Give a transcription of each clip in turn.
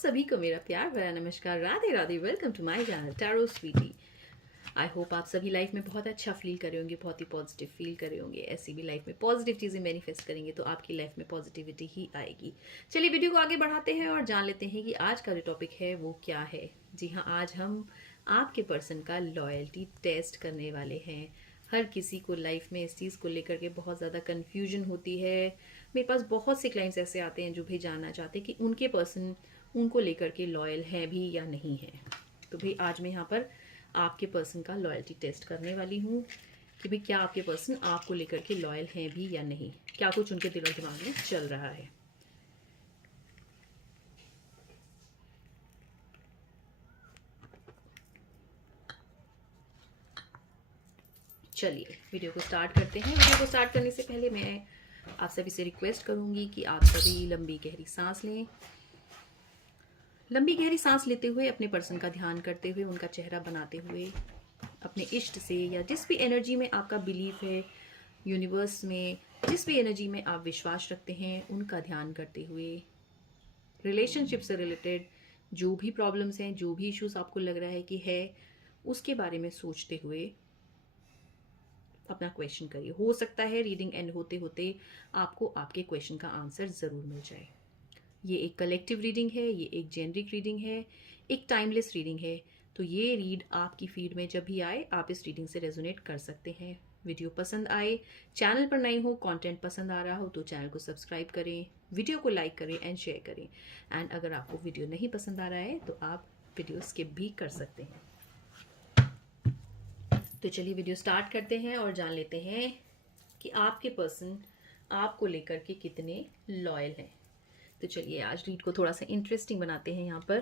सभी को मेरा प्यार भरा नमस्कार, Radhe Radhe. Welcome to my channel Tarot Sweetie. I hope आप सभी लाइफ में बहुत अच्छा फील कर रहे होंगे, बहुत ही पॉजिटिव फील कर रहे होंगे। ऐसी भी लाइफ में पॉजिटिव चीज़ें मैनिफेस्ट करेंगे तो आपकी लाइफ में पॉजिटिविटी ही आएगी। चलिए वीडियो को आगे बढ़ाते हैं और जान लेते हैं कि आज का जो टॉपिक है वो क्या है। जी हाँ, आज हम आपके पर्सन का लॉयल्टी टेस्ट करने वाले हैं। हर किसी को लाइफ में इस चीज़ को लेकर के बहुत ज़्यादा कन्फ्यूजन होती है। मेरे पास बहुत से क्लाइंट्स ऐसे आते हैं जो भी जानना चाहते हैं कि उनके पर्सन उनको लेकर के लॉयल है भी या नहीं है। तो भाई आज मैं यहाँ पर आपके पर्सन का लॉयल्टी टेस्ट करने वाली हूँ कि भाई क्या आपके पर्सन आपको लेकर के लॉयल हैं भी या नहीं, क्या कुछ उनके दिल और दिमाग में चल रहा है। चलिए वीडियो को स्टार्ट करते हैं। वीडियो को स्टार्ट करने से पहले मैं आप सभी से रिक्वेस्ट करूंगी कि आप सभी लंबी गहरी सांस लें। लंबी गहरी सांस लेते हुए अपने पर्सन का ध्यान करते हुए, उनका चेहरा बनाते हुए, अपने इष्ट से या जिस भी एनर्जी में आपका बिलीफ है, यूनिवर्स में जिस भी एनर्जी में आप विश्वास रखते हैं, उनका ध्यान करते हुए रिलेशनशिप से रिलेटेड जो भी प्रॉब्लम्स हैं, जो भी इश्यूज आपको लग रहा है कि है, उसके बारे में सोचते हुए अपना क्वेश्चन करिए। हो सकता है रीडिंग एंड होते होते आपको आपके क्वेश्चन का आंसर ज़रूर मिल जाए। ये एक कलेक्टिव रीडिंग है, ये एक जेनरिक रीडिंग है, एक टाइमलेस रीडिंग है। तो ये रीड आपकी फीड में जब भी आए आप इस रीडिंग से रेजोनेट कर सकते हैं। वीडियो पसंद आए, चैनल पर नए हो, कंटेंट पसंद आ रहा हो तो चैनल को सब्सक्राइब करें, वीडियो को लाइक करें एंड शेयर करें। एंड अगर आपको वीडियो नहीं पसंद आ रहा है तो आप वीडियो स्किप भी कर सकते हैं। तो चलिए वीडियो स्टार्ट करते हैं और जान लेते हैं कि आपके पर्सन आपको लेकर के कितने लॉयल हैं। तो चलिए आज रीड को थोड़ा सा इंटरेस्टिंग बनाते हैं। यहाँ पर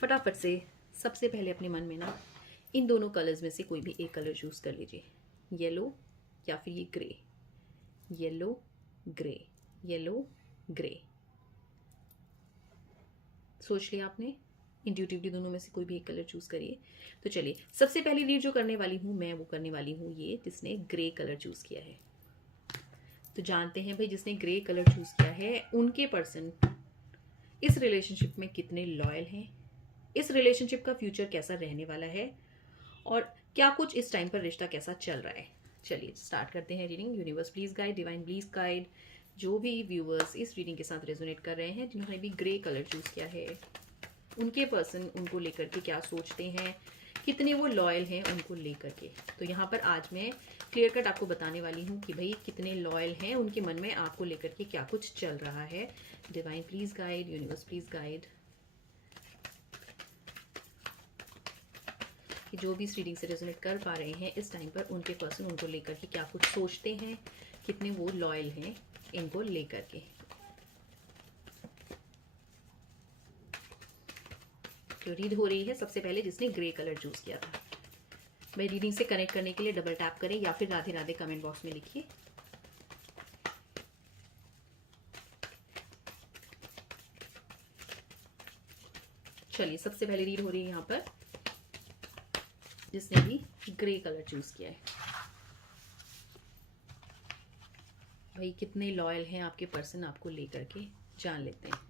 फटाफट से सबसे पहले अपने मन में ना इन दोनों कलर्स में से कोई भी एक कलर चूज कर लीजिए, येलो या फिर ये grey. Yellow grey, yellow grey. सोच लिया आपने? इंट्यूटिवली दोनों में से कोई भी एक कलर चूज करिए। तो चलिए सबसे पहली रीड जो करने वाली हूँ मैं, वो करने वाली हूँ ये जिसने ग्रे कलर चूज किया है। तो जानते हैं भाई जिसने ग्रे कलर चूज किया है उनके पर्सन इस रिलेशनशिप में कितने लॉयल हैं, इस रिलेशनशिप का फ्यूचर कैसा रहने वाला है और क्या कुछ इस टाइम पर रिश्ता कैसा चल रहा है। चलिए स्टार्ट करते हैं reading. Universe please guide, divine please guide. जो भी व्यूअर्स इस रीडिंग के साथ रेजोनेट कर रहे हैं, जिन्होंने भी ग्रे कलर चूज किया है, उनके पर्सन उनको लेकर के क्या सोचते हैं, कितने वो लॉयल हैं उनको लेकर के। तो यहाँ पर आज मैं क्लियर कट आपको बताने वाली हूँ कि भाई कितने लॉयल हैं, उनके मन में आपको लेकर के क्या कुछ चल रहा है। Divine please guide, universe please guide कि जो भी इस रीडिंग से रेजोनेट कर पा रहे हैं इस टाइम पर उनके पर्सन उनको लेकर के क्या कुछ सोचते हैं, कितने वो लॉयल हैं इनको लेकर के। जो रीड हो रही है सबसे पहले जिसने ग्रे कलर चूज किया था। मैं रीडिंग से कनेक्ट करने के लिए डबल टैप करें या फिर राधे राधे कमेंट बॉक्स में लिखिए। चलिए सबसे पहले रीड हो रही है यहाँ पर जिसने भी ग्रे कलर चूज किया है। भाई कितने लॉयल हैं आपके पर्सन आपको लेकर के, जान लेते हैं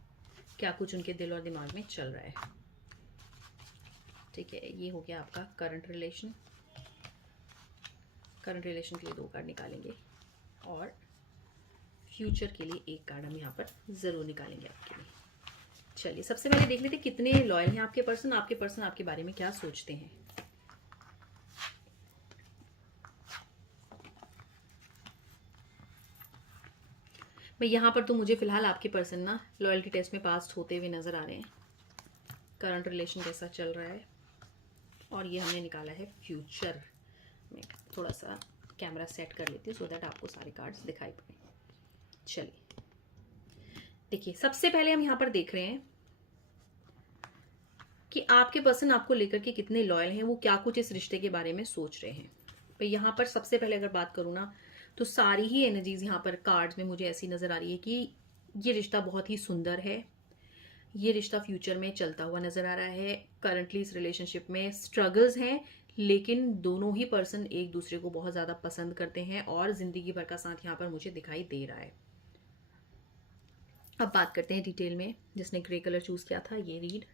क्या कुछ उनके दिल और दिमाग में चल रहा है। ठीक है, ये हो गया आपका करंट रिलेशन। करंट रिलेशन के लिए 2 कार्ड निकालेंगे और फ्यूचर के लिए 1 कार्ड हम यहाँ पर ज़रूर निकालेंगे आपके लिए। चलिए सबसे पहले देख लेते हैं कितने लॉयल हैं आपके पर्सन आपके बारे में क्या सोचते हैं। भाई यहाँ पर तो मुझे फिलहाल आपके पर्सन ना लॉयल्टी टेस्ट में पास होते हुए नज़र आ रहे हैं। करंट रिलेशन कैसा चल रहा है और ये हमने निकाला है फ्यूचर। मैं थोड़ा सा कैमरा सेट कर लेती हूँ सो दैट आपको सारे कार्ड्स दिखाई पड़े। चलिए देखिए सबसे पहले हम यहाँ पर देख रहे हैं कि आपके पर्सन आपको लेकर के कितने लॉयल हैं, वो क्या कुछ इस रिश्ते के बारे में सोच रहे हैं। भाई यहाँ पर सबसे पहले अगर बात करूँ ना तो सारी ही एनर्जीज यहाँ पर कार्ड्स में मुझे ऐसी नज़र आ रही है कि ये रिश्ता बहुत ही सुंदर है, ये रिश्ता फ्यूचर में चलता हुआ नजर आ रहा है। करंटली इस रिलेशनशिप में स्ट्रगल्स हैं लेकिन दोनों ही पर्सन एक दूसरे को बहुत ज़्यादा पसंद करते हैं और ज़िंदगी भर का साथ यहाँ पर मुझे दिखाई दे रहा है। अब बात करते हैं डिटेल में। जिसने ग्रे कलर चूज़ किया था ये रीड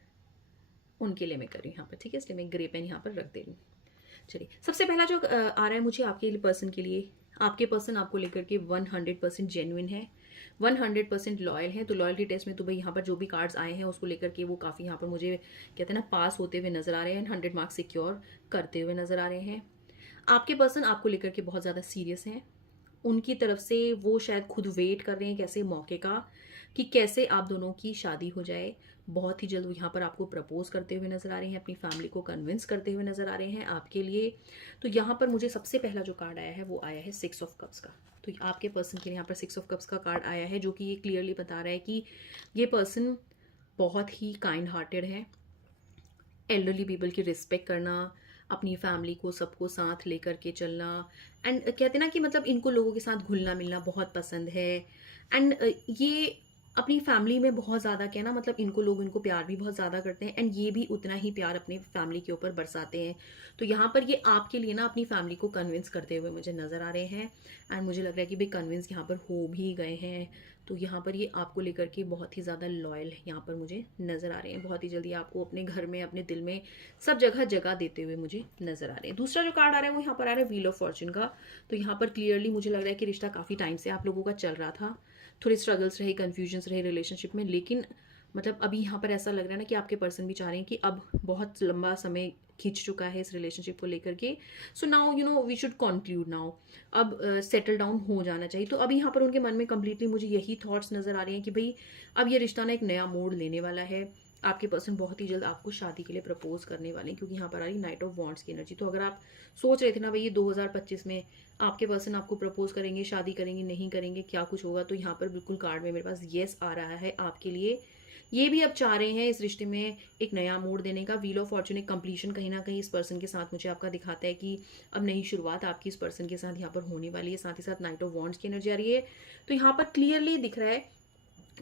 उनके लिए मैं कर रही हूँ यहाँ पर, ठीक है, इसलिए मैं ग्रे पेन यहाँ पर रख दे रही हूँ। चलिए, सबसे पहला जो आ रहा है मुझे आपके पर्सन के लिए, आपके पर्सन आपको लेकर के 100% जेन्युइन है, 100% लॉयल है। तो लॉयल्टी टेस्ट में तो भाई यहाँ पर जो भी कार्ड्स आए हैं उसको लेकर के वो काफ़ी यहाँ पर मुझे कहते हैं ना पास होते हुए नजर आ रहे हैं, 100 मार्क्स सिक्योर करते हुए नजर आ रहे हैं। आपके पर्सन आपको लेकर के बहुत ज़्यादा सीरियस हैं। उनकी तरफ से वो शायद खुद वेट कर रहे हैं कैसे मौके का कि कैसे आप दोनों की शादी हो जाए। बहुत ही जल्द वो यहाँ पर आपको प्रपोज करते हुए नजर आ रहे हैं, अपनी फैमिली को कन्विंस करते हुए नजर आ रहे हैं आपके लिए। तो यहाँ पर मुझे सबसे पहला जो कार्ड आया है वो आया है 6 ऑफ कप्स का। तो आपके पर्सन के लिए यहाँ पर 6 ऑफ कप्स का कार्ड आया है, जो कि ये क्लियरली बता रहा है कि ये पर्सन बहुत ही काइंड हार्टेड है। एल्डरली पीपल की रिस्पेक्ट करना, अपनी फैमिली को सबको साथ लेकर के चलना, एंड कहते ना कि मतलब इनको लोगों के साथ घुलना मिलना बहुत पसंद है। एंड ये अपनी फैमिली में बहुत ज़्यादा क्या ना मतलब इनको प्यार भी बहुत ज़्यादा करते हैं, एंड ये भी उतना ही प्यार अपने फैमिली के ऊपर बरसाते हैं। तो यहाँ पर ये आपके लिए ना अपनी फैमिली को कन्विंस करते हुए मुझे नज़र आ रहे हैं, एंड मुझे लग रहा है कि भाई कन्विंस यहाँ पर हो भी गए हैं। तो यहाँ पर ये आपको लेकर के बहुत ही ज़्यादा लॉयल यहाँ पर मुझे नज़र आ रहे हैं। बहुत ही जल्दी आपको अपने घर में, अपने दिल में, सब जगह जगह देते हुए मुझे नज़र आ रहे हैं। दूसरा जो कार्ड आ रहा है वो यहाँ पर आ रहा है व्हील ऑफ फॉर्चून का। तो यहाँ पर क्लियरली मुझे लग रहा है कि रिश्ता काफ़ी टाइम से आप लोगों का चल रहा था, थोड़े स्ट्रगल्स रहे, कन्फ्यूजन्स रहे रिलेशनशिप में, लेकिन मतलब अभी यहाँ पर ऐसा लग रहा है ना कि आपके पर्सन भी चाह रहे हैं कि अब बहुत लंबा समय खींच चुका है इस रिलेशनशिप को लेकर के। So now you know we should conclude now, अब सेटल डाउन हो जाना चाहिए। तो अभी यहाँ पर उनके मन में कंप्लीटली मुझे यही थॉट्स नजर आ रहे हैं कि भाई अब ये रिश्ता ना एक नया मोड़ लेने वाला है। आपके पर्सन बहुत ही जल्द आपको शादी के लिए प्रपोज करने वाले हैं, क्योंकि यहाँ पर आ रही नाइट ऑफ वॉन्ट्स की एनर्जी। तो अगर आप सोच रहे थे ना भाई ये 2025 में आपके पर्सन आपको प्रपोज करेंगे, शादी करेंगे, नहीं करेंगे, क्या कुछ होगा, तो यहाँ पर बिल्कुल कार्ड में मेरे पास येस आ रहा है आपके लिए। ये भी अब चाह रहे हैं इस रिश्ते में एक नया मोड़ देने का। व्हील ऑफ फॉर्चून एक कंप्लीशन कहीं ना कहीं इस पर्सन के साथ मुझे आपका दिखाता है कि अब नई शुरुआत आपकी इस पर्सन के साथ यहाँ पर होने वाली है। साथ ही साथ नाइट ऑफ वॉन्ट्स की एनर्जी आ रही है। तो यहाँ पर क्लियरली दिख रहा है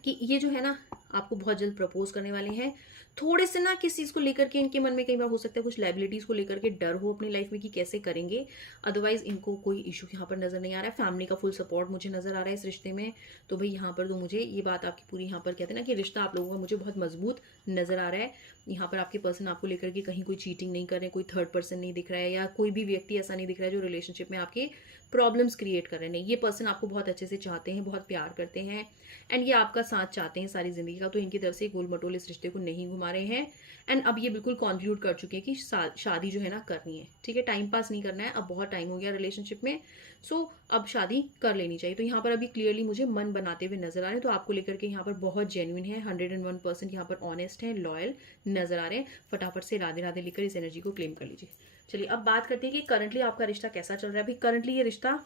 कि ये जो है ना आपको बहुत जल्द प्रपोज करने वाले हैं। थोड़े से ना किस चीज़ को लेकर के इनके मन में कई बार हो सकता है कुछ लाइबिलिटीज़ को लेकर के डर हो अपनी लाइफ में कि कैसे करेंगे, अदरवाइज इनको कोई इशू यहाँ पर नज़र नहीं आ रहा है। फैमिली का फुल सपोर्ट मुझे नज़र आ रहा है इस रिश्ते में। तो भाई यहाँ पर तो मुझे ये बात आपकी पूरी यहाँ पर कहते हैं ना कि रिश्ता आप लोगों का मुझे बहुत मजबूत नज़र आ रहा है। यहाँ पर आपके पर्सन आपको लेकर के कहीं कोई चीटिंग नहीं कर रहे, कोई थर्ड पर्सन नहीं दिख रहा है, या कोई भी व्यक्ति ऐसा नहीं दिख रहा है जो रिलेशनशिप में आपके प्रॉब्लम्स क्रिएट कर रहे हैं। नहीं, ये पर्सन आपको बहुत अच्छे से चाहते हैं, बहुत प्यार करते हैं, एंड ये आपका साथ चाहते हैं सारी जिंदगी का। तो इनकी तरफ से गोल मटोल इस रिश्ते को नहीं घुमा रहे हैं, एंड अब ये बिल्कुल कंक्लूड कर चुके हैं कि शादी जो है ना करनी है, ठीक है, टाइम पास नहीं करना है, अब बहुत टाइम हो गया रिलेशनशिप में, सो अब शादी कर लेनी चाहिए। तो यहाँ पर अभी क्लियरली मुझे मन बनाते हुए नजर आ रहे हैं। तो आपको लेकर के यहाँ पर बहुत जेन्युइन है, 101% यहाँ पर ऑनेस्ट है, लॉयल नजर आ रहे हैं। फटाफट से राधे राधे लिखकर इस एनर्जी को क्लेम कर लीजिए। चलिए अब बात करते हैं कि करंटली आपका रिश्ता कैसा चल रहा है। अभी करंटली ये रिश्ता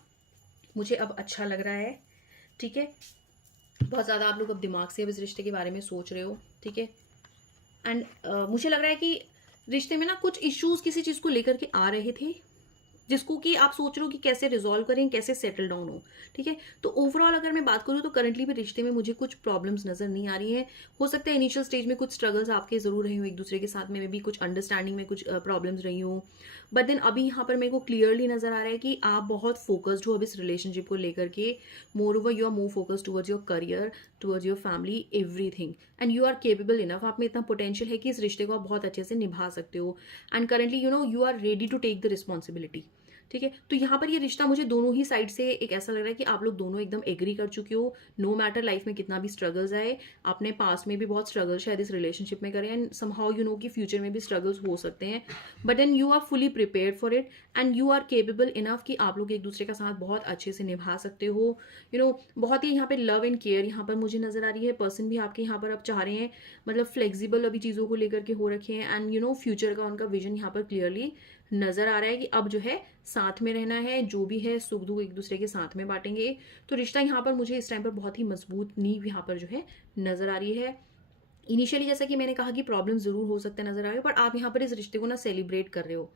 मुझे अब अच्छा लग रहा है, ठीक है। बहुत ज़्यादा आप लोग अब दिमाग से अब इस रिश्ते के बारे में सोच रहे हो, ठीक है। एंड मुझे लग रहा है कि रिश्ते में ना कुछ इश्यूज किसी चीज़ को लेकर के आ रहे थे, जिसको कि आप सोच रहे हो कि कैसे रिजॉल्व करें, कैसे सेटल डाउन हो, ठीक है। तो ओवरऑल अगर मैं बात करूँ तो करंटली भी रिश्ते में मुझे कुछ प्रॉब्लम्स नजर नहीं आ रही हैं। हो सकता है इनिशियल स्टेज में कुछ स्ट्रगल्स आपके जरूर रहे हो एक दूसरे के साथ में भी, कुछ अंडरस्टैंडिंग में कुछ प्रॉब्लम्स रही हो, बट देन अभी यहाँ पर मेरे को क्लियरली नजर आ रहा है कि आप बहुत फोकस्ड हो अब इस रिलेशनशिप को लेकर के। Moreover you are more focused towards your career, towards your family, everything, and you are capable enough. आप में इतना पोटेंशियल है कि इस रिश्ते को आप बहुत अच्छे से निभा सकते हो, and currently you know you are ready to take the responsibility, ठीक है। तो यहाँ पर ये रिश्ता मुझे दोनों ही साइड से एक ऐसा लग रहा है कि आप लोग दोनों एकदम एग्री कर चुके हो। नो मैटर लाइफ में कितना भी स्ट्रगल्स आए, आपने पास्ट में भी बहुत स्ट्रगल शायद इस रिलेशनशिप में करे, एंड समहाउ यू नो कि फ्यूचर में भी स्ट्रगल्स हो सकते हैं, but then you are fully prepared for it, and you are capable enough कि आप लोग एक दूसरे का साथ बहुत अच्छे से निभा सकते हो। यू नो बहुत ही यहाँ पे लव एंड केयर यहाँ पर मुझे नजर आ रही है। पर्सन भी आपके यहाँ पर अब चाह रहे हैं, मतलब फ्लेक्सिबल अभी चीज़ों को लेकर के हो रखे हैं, एंड यू नो फ्यूचर का उनका विजन यहाँ पर क्लियरली नजर आ रहा है कि अब जो है साथ में रहना है, जो भी है सुख दुख एक दूसरे के साथ में बांटेंगे। तो रिश्ता यहाँ पर मुझे इस टाइम पर बहुत ही मजबूत नींव यहाँ पर जो है नजर आ रही है। इनिशियली जैसा कि मैंने कहा कि प्रॉब्लम जरूर हो सकता है नजर आ रही है, पर आप यहाँ पर इस रिश्ते को ना सेलिब्रेट कर रहे हो,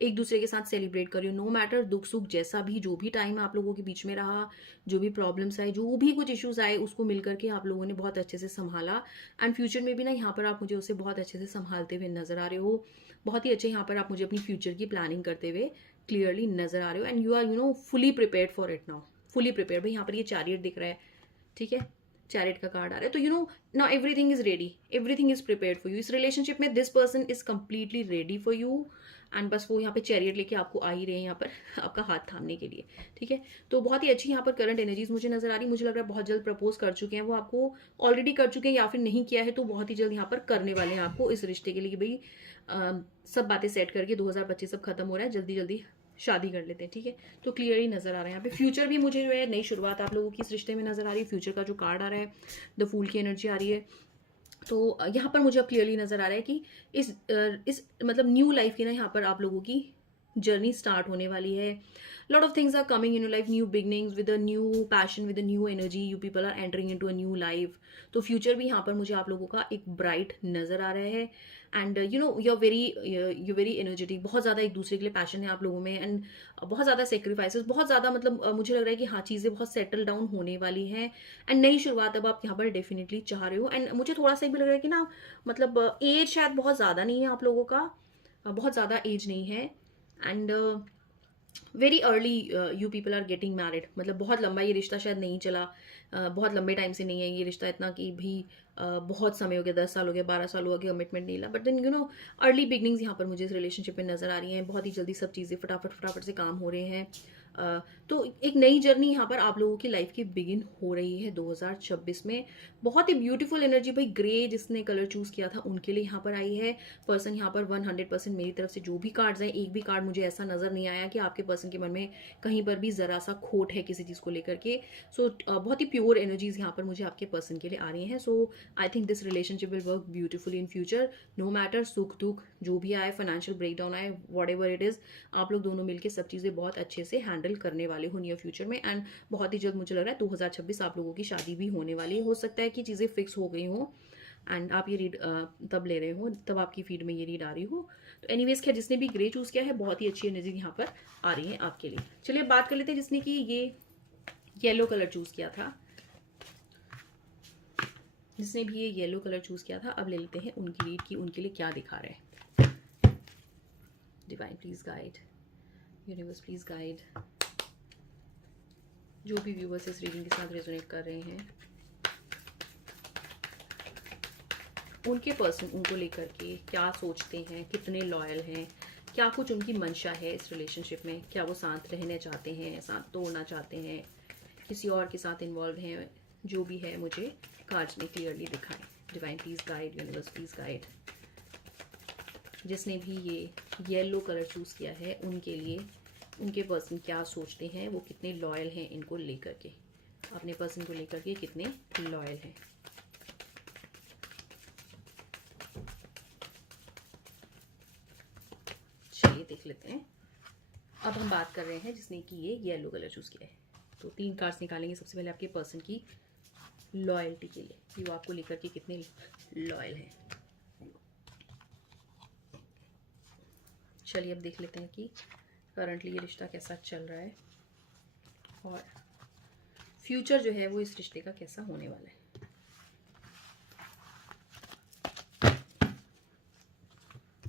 एक दूसरे के साथ सेलिब्रेट कर रहे हो। नो मैटर दुख सुख जैसा भी जो भी टाइम आप लोगों के बीच में रहा, जो भी प्रॉब्लम्स आए, जो भी कुछ इश्यूज आए, उसको मिलकर के आप लोगों ने बहुत अच्छे से संभाला, एंड फ्यूचर में भी ना यहाँ पर आप मुझे उसे बहुत अच्छे से संभालते हुए नजर आ रहे हो। बहुत ही अच्छे यहाँ पर आप मुझे अपनी फ्यूचर की प्लानिंग करते हुए क्लियरली नजर आ रहे हो, and you are you know fully prepared for it now, fully prepare. भाई यहाँ पर ये चैरियट दिख रहा है, ठीक है। चैरिट का कार्ड आ रहा है। तो you know now everything is ready, everything is prepared for you. इस रिलेशनशिप में this person is completely ready for you and बस वो यहाँ पे चैरियट लेके आपको आ ही रहे हैं यहाँ पर आपका हाथ थामने के लिए, ठीक है। तो बहुत ही अच्छी यहाँ पर करंट एनर्जीज मुझे नजर आ रही, मुझे लग रहा है बहुत जल्द प्रपोज कर चुके हैं वो आपको, ऑलरेडी कर चुके हैं या फिर नहीं किया है तो बहुत ही जल्द यहाँ पर करने वाले हैं आपको इस रिश्ते के लिए कि भाई सब बातें सेट करके 2025 सब खत्म हो रहा है, जल्दी जल्दी शादी कर लेते हैं, ठीक है। तो क्लियर ही नजर आ रहा है यहाँ पे फ्यूचर भी मुझे जो है नई शुरुआत आप लोगों की इस रिश्ते में नजर आ रही है। फ्यूचर का जो कार्ड आ रहा है, द फूल की एनर्जी आ रही है। तो यहाँ पर मुझे अब क्लियरली नजर आ रहा है कि इस मतलब न्यू लाइफ की ना यहाँ पर आप लोगों की जर्नी स्टार्ट होने वाली है। Lot of things are coming in your life, new beginnings with a new passion, with a new energy, you people are entering into a new life. तो फ्यूचर भी यहाँ पर मुझे आप लोगों का एक ब्राइट नजर आ रहा है and you know you very energetic, बहुत ज़्यादा एक दूसरे के लिए पैशन है आप लोगों में एंड बहुत ज़्यादा सेक्रीफाइसेस, बहुत ज़्यादा मतलब मुझे लग रहा है कि हाँ चीज़ें बहुत सेटल डाउन होने वाली हैं एंड नई शुरुआत अब आप यहाँ पर डेफिनेटली चाह रहे हो। एंड मुझे थोड़ा सा भी लग रहा है कि ना मतलब एज शायद बहुत ज़्यादा नहीं है आप लोगों का, बहुत ज़्यादा एज नहीं है and very early you people are getting married. मतलब बहुत लंबा ये रिश्ता शायद नहीं चला, बहुत लंबे टाइम से नहीं है ये रिश्ता इतना कि भी बहुत समय हो गया, 10 साल हो गया, 12 साल हो गया, कमिटमेंट नहीं ला, but then you know early beginnings यहाँ पर मुझे इस रिलेशनशिप में नजर आ रही हैं। बहुत ही जल्दी सब चीज़ें फटाफट फटाफट से काम हो रहे हैं। तो एक नई जर्नी यहाँ पर आप लोगों की लाइफ की बिगिन हो रही है 2026 में। बहुत ही ब्यूटीफुल एनर्जी, भाई ग्रे जिसने कलर चूज किया था उनके लिए यहाँ पर आई है। पर्सन यहाँ पर 100% मेरी तरफ से जो भी कार्ड्स हैं, एक भी कार्ड मुझे ऐसा नजर नहीं आया कि आपके पर्सन के मन में कहीं पर भी जरा सा खोट है किसी चीज को लेकर के। सो बहुत ही प्योर एनर्जीज यहाँ पर मुझे आपके पर्सन के लिए आ रही हैं। So I think this relationship will work beautifully in future, no matter सुख दुख जो भी आए, फाइनेंशियल ब्रेकडाउन आए, वॉट एवर इट इज, आप लोग दोनों मिलकर सब चीजें बहुत अच्छे से हैंडल करने वाले हो नियर फ्यूचर में। एंड बहुत ही जल्द मुझे लग रहा है 2026 आप लोगों की शादी भी होने वाली है। हो सकता है कि चीजें फिक्स हो गई हो एंड आप ये रीड तब ले रहे हो, तब आपकी फीड में ये रीड आ रही हो। तो एनीवेज खैर जिसने भी ग्रे चूज किया है बहुत ही अच्छी एनर्जी यहाँ पर आ रही है आपके लिए। चलिए बात कर लेते हैं जिसने कि ये येलो कलर चूज किया था, जिसने भी ये येलो कलर चूज किया था। अब ले लेते हैं उनकी रीड की उनके लिए क्या दिखा रहे हैं। Divine please guide, universe please guide, जो भी व्यूवर्स इस रीडिंग के साथ रेजोनेट कर रहे हैं उनके पर्सन उनको लेकर के क्या सोचते हैं, कितने लॉयल हैं, क्या कुछ उनकी मंशा है इस रिलेशनशिप में, क्या वो साथ रहने चाहते हैं, साथ तोड़ना चाहते हैं, किसी और के साथ इन्वॉल्व हैं, जो भी है मुझे कार्ड्स में क्लियरली दिखाएं। Divine please guide, universe please guide, जिसने भी ये येलो कलर चूज किया है उनके लिए उनके पर्सन क्या सोचते हैं, वो कितने लॉयल हैं इनको लेकर के, अपने पर्सन को लेकर के कितने लॉयल हैं। चलिए देख लेते हैं। अब हम बात कर रहे हैं जिसने कि ये येलो कलर चूज किया है। तो 3 कार्ड्स निकालेंगे सबसे पहले आपके पर्सन की लॉयल्टी के लिए कि वो आपको लेकर के कितने लॉयल हैं। चलिए अब देख लेते हैं कि करंटली ये रिश्ता कैसा चल रहा है और फ्यूचर जो है वो इस रिश्ते का कैसा होने वाला है।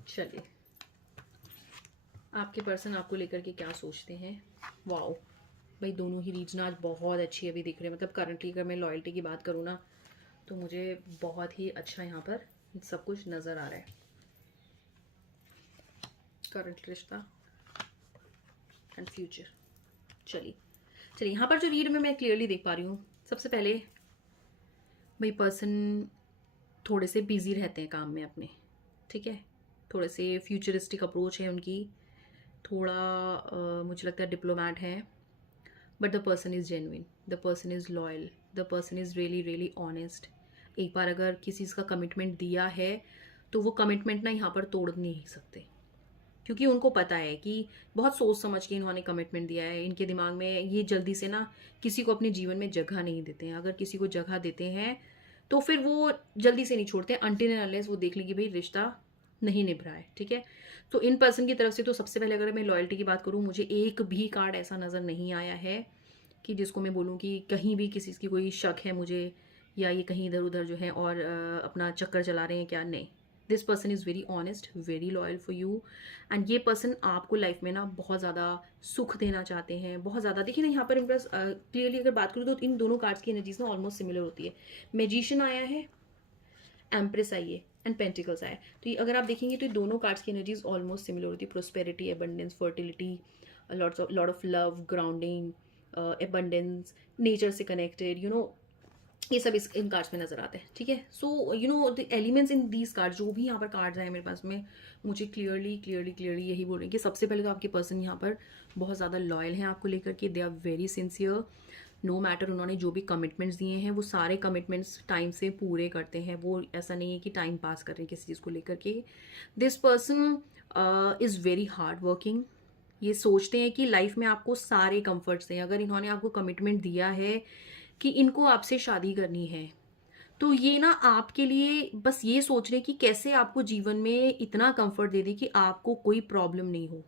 चलिए आपके पर्सन आपको लेकर के क्या सोचते हैं। वाओ भाई दोनों ही रीड्स ना आज बहुत अच्छी अभी दिख रहे हैं। मतलब करंटली अगर मैं लॉयल्टी की बात करूँ ना तो मुझे बहुत ही अच्छा यहाँ पर सब कुछ नज़र आ रहा है। करंट रिश्ता एंड फ्यूचर। चलिए यहाँ पर जो रीड में मैं क्लियरली देख पा रही हूँ, सबसे पहले भाई पर्सन थोड़े से बिजी रहते हैं काम में अपने, ठीक है, थोड़े से फ्यूचरिस्टिक अप्रोच है उनकी, थोड़ा मुझे लगता है डिप्लोमैट है, but the person is genuine, the person is loyal, the person is really really honest. एक बार अगर किसी चीज़ का कमिटमेंट दिया है तो वो कमिटमेंट ना यहाँ पर तोड़ नहीं सकते, क्योंकि उनको पता है कि बहुत सोच समझ के इन्होंने कमिटमेंट दिया है। इनके दिमाग में ये जल्दी से ना किसी को अपने जीवन में जगह नहीं देते हैं। अगर किसी को जगह देते हैं तो फिर वो जल्दी से नहीं छोड़ते अनटिल एंड अनलेस वो देख लेंगे भाई रिश्ता नहीं निभ रहा है, ठीक है। तो इन पर्सन की तरफ से तो सबसे पहले अगर मैं लॉयल्टी की बात करूँ, मुझे एक भी कार्ड ऐसा नज़र नहीं आया है कि जिसको मैं बोलूँ कि कहीं भी किसी की कोई शक है मुझे या ये कहीं इधर उधर जो है और अपना चक्कर चला रहे हैं क्या, नहीं। This person is very honest, very loyal for you, and ये पर्सन आपको लाइफ में ना बहुत ज़्यादा सुख देना चाहते हैं, बहुत ज़्यादा। देखिए ना यहाँ पर इनके पास क्लियरली अगर बात करूँ तो इन दोनों कार्ड्स की एनर्जीज ना ऑलमोस्ट सिमिलर होती है। मैजिशियन आया है, एम्प्रेस आई है, एंड पेंटिकल्स आया है। तो ये अगर आप देखेंगे तो ये दोनों कार्ड्स की एनर्जीज ऑलमोस्ट सिमिलर होती है। Prosperity, abundance, fertility, lot of love, grounding, abundance, nature से कनेक्टेड, ये सब इस इन कार्ड्स में नजर आते हैं। ठीक है, so the elements in these card, जो भी यहाँ पर कार्ड्स आए मेरे पास में, मुझे क्लियरली यही बोल रहे हैं कि सबसे पहले तो आपके पर्सन यहाँ पर बहुत ज़्यादा लॉयल हैं आपको लेकर के। They are very sincere, no matter उन्होंने जो भी कमिटमेंट्स दिए हैं वो सारे कमिटमेंट्स टाइम से पूरे करते हैं। वो ऐसा नहीं है कि टाइम पास कर रहे हैं किसी चीज़ को लेकर के। This person is very hard working. ये सोचते हैं कि लाइफ में आपको सारे कंफर्ट्स हैं। अगर इन्होंने आपको कमिटमेंट दिया है कि इनको आपसे शादी करनी है, तो ये ना आपके लिए बस ये सोच रहे हैं कि कैसे आपको जीवन में इतना कंफर्ट दे दे कि आपको कोई प्रॉब्लम नहीं हो,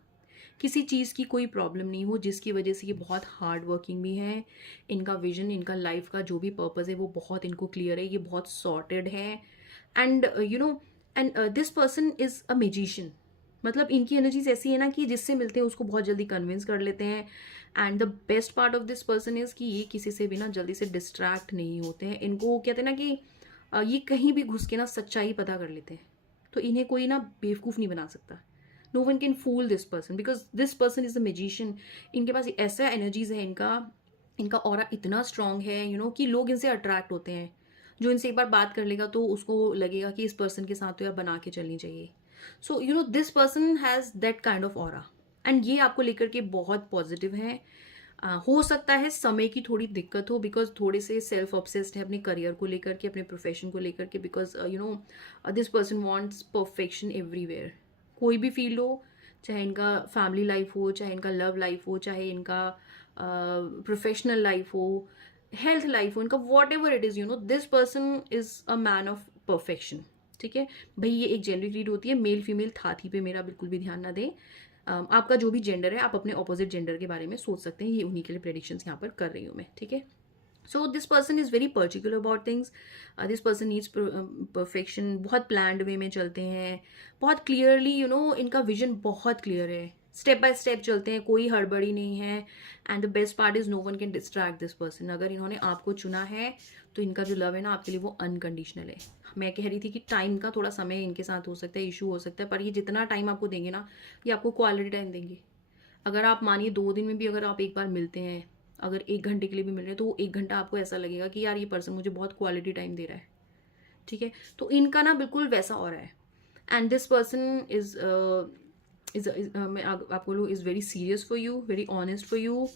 किसी चीज़ की कोई प्रॉब्लम नहीं हो, जिसकी वजह से ये बहुत हार्ड वर्किंग भी हैं। इनका विजन, इनका लाइफ का जो भी पर्पज़ है वो बहुत इनको क्लियर है, ये बहुत सॉर्टेड है। And and this person is a magician. मतलब इनकी एनर्जीज ऐसी है ना कि जिससे मिलते हैं उसको बहुत जल्दी कन्विंस कर लेते हैं। And the best part of this person is कि ये किसी से भी ना जल्दी से डिस्ट्रैक्ट नहीं होते हैं। इनको कहते हैं ना कि ये कहीं भी घुस के ना सच्चाई पता कर लेते हैं, तो इन्हें कोई ना बेवकूफ़ नहीं बना सकता। No one can fool this person because this person is a magician. इनके पास ऐसा एनर्जीज है, इनका ऑरा इतना स्ट्रांग है कि लोग इनसे अट्रैक्ट होते हैं। जो इनसे एक बार बात कर लेगा तो उसको लगेगा कि इस पर्सन के साथ तो यार बना के चलनी चाहिए। So this person has that kind of aura, and ये आपको लेकर के बहुत पॉजिटिव है। हो सकता है समय की थोड़ी दिक्कत हो बिकॉज थोड़े से सेल्फ ऑब्सेस्ड है अपने करियर को लेकर के, अपने प्रोफेशन को लेकर के, because this person wants perfection everywhere. कोई भी फील्ड हो, चाहे इनका फैमिली लाइफ हो, चाहे इनका लव लाइफ हो, चाहे इनका प्रोफेशनल लाइफ हो, हेल्थ लाइफ हो, इनका what ever it is, this person is a man of perfection. ठीक है भाई, ये एक जेंडर रीड होती है, मेल फीमेल थाथी पे मेरा बिल्कुल भी ध्यान ना दें। आपका जो भी जेंडर है आप अपने ऑपोजिट जेंडर के बारे में सोच सकते हैं। ये उन्हीं के लिए प्रेडिक्शंस यहाँ पर कर रही हूँ मैं। ठीक है, so this person is very particular about things. This person needs perfection, बहुत प्लान्ड वे में चलते हैं, बहुत क्लियरली इनका विजन बहुत क्लियर है, स्टेप बाय स्टेप चलते हैं, कोई हड़बड़ी नहीं है। And the best part is no one can distract this person. अगर इन्होंने आपको चुना है तो इनका जो लव है ना आपके लिए वो अनकंडीशनल है। मैं कह रही थी कि टाइम का थोड़ा समय इनके साथ हो सकता है, इशू हो सकता है, पर ये जितना टाइम आपको देंगे ना, ये आपको क्वालिटी टाइम देंगे। अगर आप मानिए 2 दिन में भी अगर आप एक बार मिलते हैं, अगर 1 घंटे के लिए भी मिल रहे हैं, तो वो 1 घंटा आपको ऐसा लगेगा कि यार ये पर्सन मुझे बहुत क्वालिटी टाइम दे रहा है। ठीक है, तो इनका ना बिल्कुल वैसा हो रहा है। एंड दिस पर्सन इज मैं आपको बोलूँ is very serious for you, very honest for you.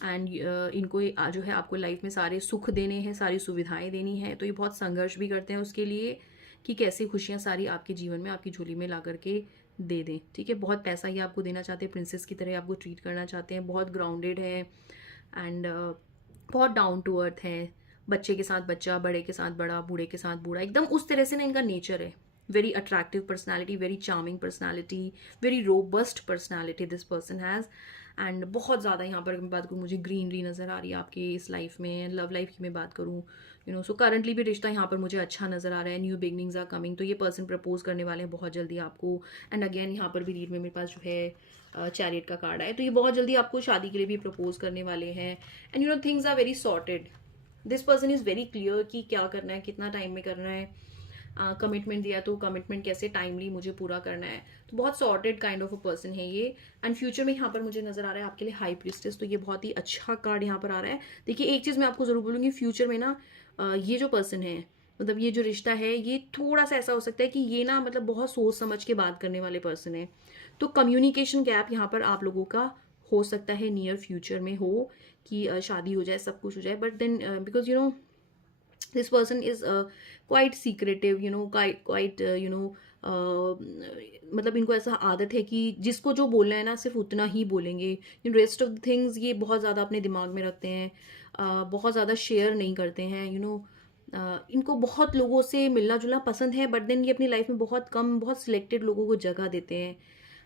And इनको जो है आपको लाइफ में सारे सुख देने हैं, सारी सुविधाएं देनी है। तो ये बहुत संघर्ष भी करते हैं उसके लिए कि कैसे खुशियां सारी आपके जीवन में आपकी झोली में ला करके दे दें। ठीक है, बहुत पैसा ये आपको देना चाहते हैं, प्रिंसेस की तरह आपको ट्रीट करना चाहते हैं, बहुत ग्राउंडेड है एंड बहुत डाउन टू अर्थ है। बच्चे के साथ बच्चा, बड़े के साथ बड़ा, बूढ़े के साथ बूढ़ा, एकदम उस तरह से ना इनका नेचर है। Very attractive personality, very charming personality, very robust personality this person has. And बहुत ज़्यादा यहाँ पर मैं बात करूँ, मुझे ग्रीनरी नज़र आ रही है आपकी इस लाइफ में। लव लाइफ की मैं बात करूँ, सो करंटली भी रिश्ता यहाँ पर मुझे अच्छा नज़र आ रहा है। न्यू बिगनिंग्स आर कमिंग, तो ये पर्सन प्रपोज करने वाले हैं बहुत जल्दी आपको। एंड अगेन यहाँ पर भी रीड में मेरे पास जो है चैरियट का कार्ड आया, तो ये बहुत जल्दी आपको शादी के लिए भी प्रपोज करने वाले हैं। And things are very sorted. This person is very clear कि क्या करना है, कितना टाइम में करना है। कमिटमेंट दिया तो कमिटमेंट कैसे टाइमली मुझे पूरा करना है। तो बहुत sorted kind of a person है ये। एंड फ्यूचर में यहाँ पर मुझे नजर आ रहा है आपके लिए हाई प्रीस्टेस, तो ये बहुत ही अच्छा कार्ड यहाँ पर आ रहा है। देखिए एक चीज़ मैं आपको ज़रूर बोलूँगी, फ्यूचर में ना ये जो पर्सन है, मतलब ये जो रिश्ता है, ये थोड़ा सा ऐसा हो सकता है कि ये ना मतलब बहुत सोच समझ के बात करने वाले पर्सन है। तो कम्युनिकेशन गैप यहाँ पर आप लोगों का हो सकता है नियर फ्यूचर में हो कि शादी हो जाए, सब कुछ हो जाए, but then because this person is quite secretive, quite मतलब इनको ऐसा आदत है कि जिसको जो बोलना है ना सिर्फ उतना ही बोलेंगे। रेस्ट ऑफ द थिंग्स ये बहुत ज़्यादा अपने दिमाग में रखते हैं, बहुत ज़्यादा शेयर नहीं करते हैं। इनको बहुत लोगों से मिलना जुलना पसंद है, बट देन ये अपनी लाइफ में बहुत कम, बहुत सिलेक्टेड लोगों को जगह देते हैं।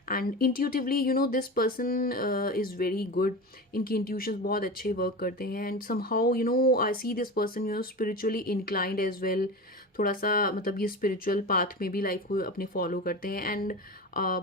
And intuitively this person is very good. इनकी इंट्यूशंस बहुत अच्छे वर्क करते हैं। And somehow I see this person spiritually inclined as well. थोड़ा सा मतलब ये स्पिरिचुअल पाथ में भी लाइफ को अपने फॉलो करते हैं, एंड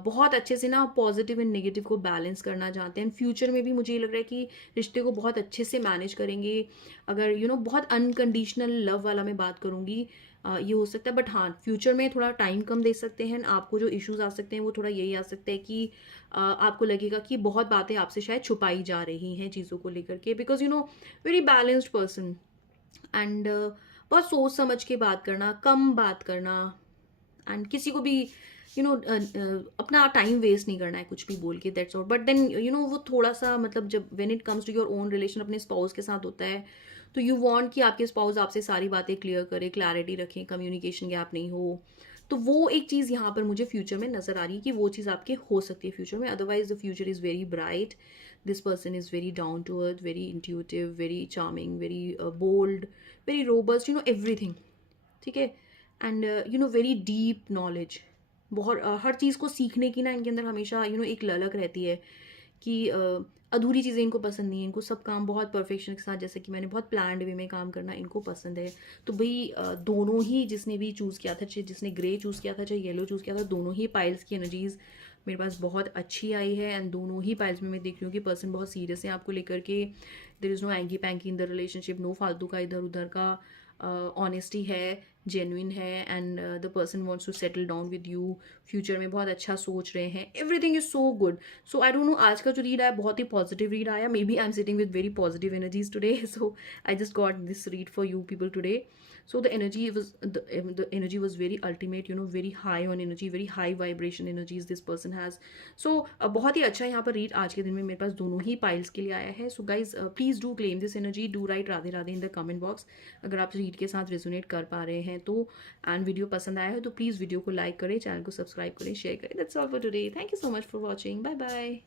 बहुत अच्छे से ना पॉजिटिव एंड नेगेटिव को बैलेंस करना जानते हैं। फ्यूचर में भी मुझे ये लग रहा है कि रिश्ते को बहुत अच्छे से मैनेज करेंगे। अगर बहुत अनकंडीशनल लव वाला मैं बात करूँगी, ये हो सकता है, बट हाँ फ्यूचर में थोड़ा टाइम कम दे सकते हैं। आपको जो इश्यूज आ सकते हैं वो थोड़ा यही आ सकता है कि आपको लगेगा कि बहुत बातें आपसे शायद छुपाई जा रही हैं चीज़ों को लेकर के, because very balanced person, and बहुत सोच समझ के बात करना, कम बात करना, एंड किसी को भी अपना टाइम वेस्ट नहीं करना है कुछ भी बोल के, दैट्स ऑल। बट देन वो थोड़ा सा मतलब जब when it comes to your own relation अपने स्पाउस के साथ होता है, तो यू वांट कि आपके स्पाउस आपसे सारी बातें क्लियर करे, क्लैरिटी रखें, कम्युनिकेशन गैप नहीं हो। तो वो एक चीज़ यहाँ पर मुझे फ्यूचर में नज़र आ रही है कि वो चीज़ आपके हो सकती है फ्यूचर में। Otherwise the future is very bright, this person is very down to earth, very intuitive, very charming, very bold, very robust, everything, ठीक है। एंड वेरी डीप नॉलेज, बहुत हर चीज़ को सीखने की ना इनके अंदर हमेशा एक ललक रहती है कि अधूरी चीज़ें इनको पसंद नहीं है। इनको सब काम बहुत परफेक्शन के साथ, जैसे कि मैंने बहुत प्लान्ड वे में काम करना इनको पसंद है। तो भाई दोनों ही, जिसने भी चूज़ किया था, चाहे जिसने ग्रे चूज़ किया था चाहे येलो चूज़ किया था, दोनों ही पाइल्स की एनर्जीज मेरे पास बहुत अच्छी आई है। एंड दोनों ही पाइल्स में मैं देख रही हूँ कि पर्सन बहुत सीरियस है आपको लेकर के। There is no hanky panky in the relationship, no फालतू का इधर उधर का, ऑनेस्टी है, जेन्युइन है, and the person wants to settle down with you. Future में बहुत अच्छा सोच रहे हैं, everything is so good. So I don't know, आज का जो रीड आया बहुत ही पॉजिटिव रीड आया। Maybe I am sitting with very positive energies today, so I just got this read for you people today. So the energy was very ultimate, very high on energy, very high vibration energies this person has. So बहुत ही अच्छा यहाँ पर read आज के दिन में मेरे पास दोनों ही पाइल्स के लिए आया है। So guys please do claim this energy, do right Radhe Radhe in the comment box अगर आप रीड के साथ रेजोनेट कर पा रहे हैं तो। एंड वीडियो पसंद आया है तो प्लीज़ वीडियो को लाइक करें, चैनल को सब्सक्राइब करें, शेयर करें। That's all for today. Thank you so much for watching. Bye bye.